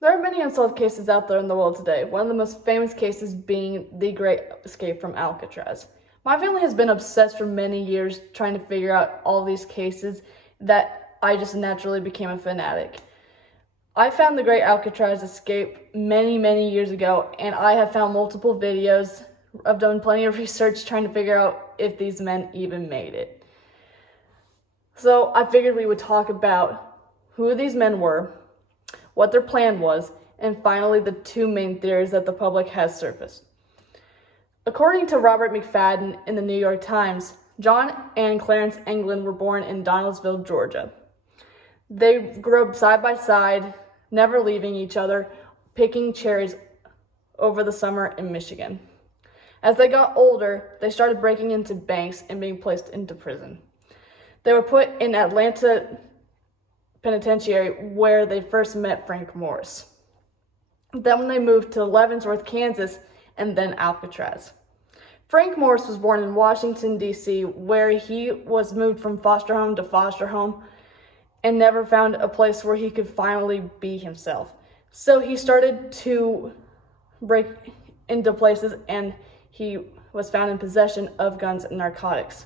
There are many unsolved cases out there in the world today, one of the most famous cases being the Great Escape from Alcatraz. My family has been obsessed for many years trying to figure out all these cases that I just naturally became a fanatic. I found the Great Alcatraz Escape many years ago, and I have found multiple videos. I've done plenty of research trying to figure out if these men even made it. So I figured we would talk about who these men were, what their plan was, and finally the two main theories that the public has surfaced. According to Robert McFadden in the New York Times, John and Clarence England were born in Donaldsonville, Georgia. They grew up side by side, never leaving each other, picking cherries over the summer in Michigan. As they got older, they started breaking into banks and being placed into prison. They were put in Atlanta Penitentiary, where they first met Frank Morris. Then they moved to Leavenworth, Kansas, and then Alcatraz. Frank Morris was born in Washington, D.C., where he was moved from foster home to foster home and never found a place where he could finally be himself. So he started to break into places, and he was found in possession of guns and narcotics.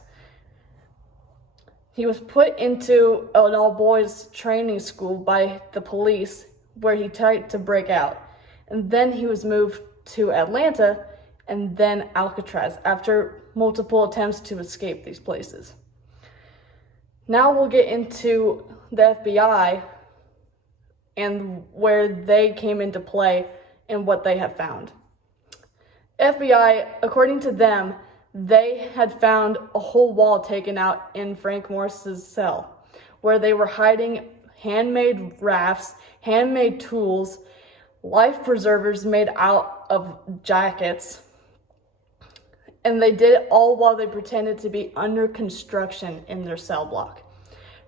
He was put into an all-boys training school by the police where he tried to break out. And then he was moved to Atlanta and then Alcatraz after multiple attempts to escape these places. Now we'll get into the FBI and where they came into play and what they have found. FBI, according to them, they had found a whole wall taken out in Frank Morris's cell, where they were hiding handmade rafts, handmade tools, life preservers made out of jackets, and they did it all while they pretended to be under construction in their cell block.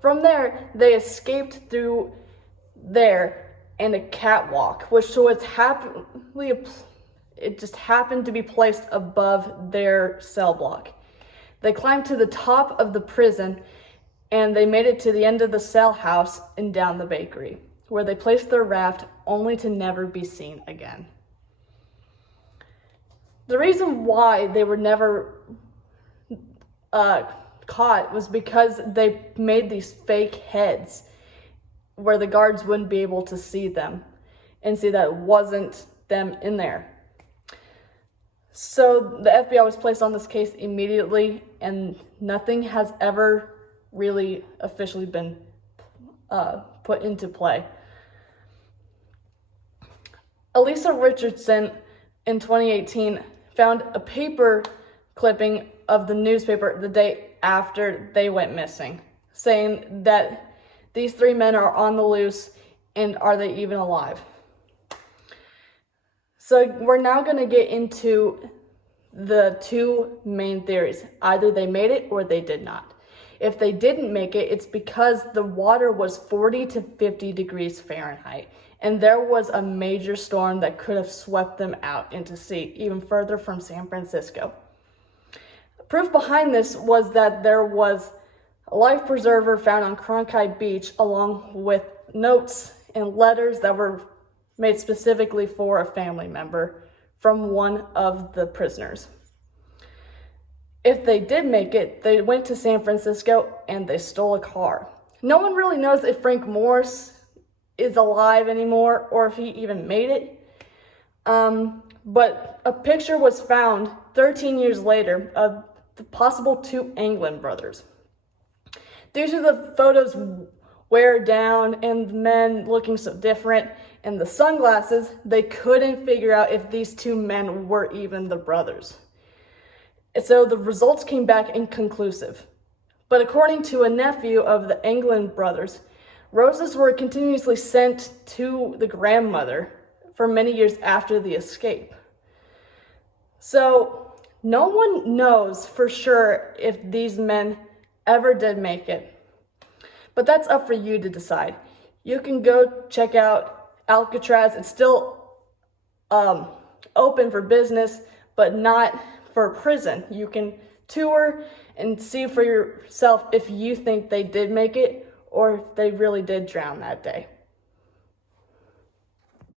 From there, they escaped through there in a catwalk, which it just happened to be placed above their cell block. They climbed to the top of the prison and they made it to the end of the cell house and down the bakery, where they placed their raft only to never be seen again. The reason why they were never caught was because they made these fake heads where the guards wouldn't be able to see them and see that it wasn't them in there. So the FBI was placed on this case immediately, and nothing has ever really officially been put into play. Elisa Richardson in 2018 found a paper clipping of the newspaper the day after they went missing, saying that these three men are on the loose and are they even alive? So we're now going to get into the two main theories. Either they made it or they did not. If they didn't make it, it's because the water was 40 to 50 degrees Fahrenheit, and there was a major storm that could have swept them out into sea, even further from San Francisco. Proof behind this was that there was a life preserver found on Cronkite Beach, along with notes and letters that were made specifically for a family member from one of the prisoners. If they did make it, they went to San Francisco and they stole a car. No one really knows if Frank Morris is alive anymore or if he even made it. But a picture was found 13 years later of the possible two England brothers. Due to the photos wear down and the men looking so different and the sunglasses, they couldn't figure out if these two men were even the brothers. So the results came back inconclusive. But according to a nephew of the England brothers, roses were continuously sent to the grandmother for many years after the escape. So no one knows for sure if these men ever did make it. But that's up for you to decide. You can go check out Alcatraz. It's still open for business, but not for prison. You can tour and see for yourself if you think they did make it or if they really did drown that day.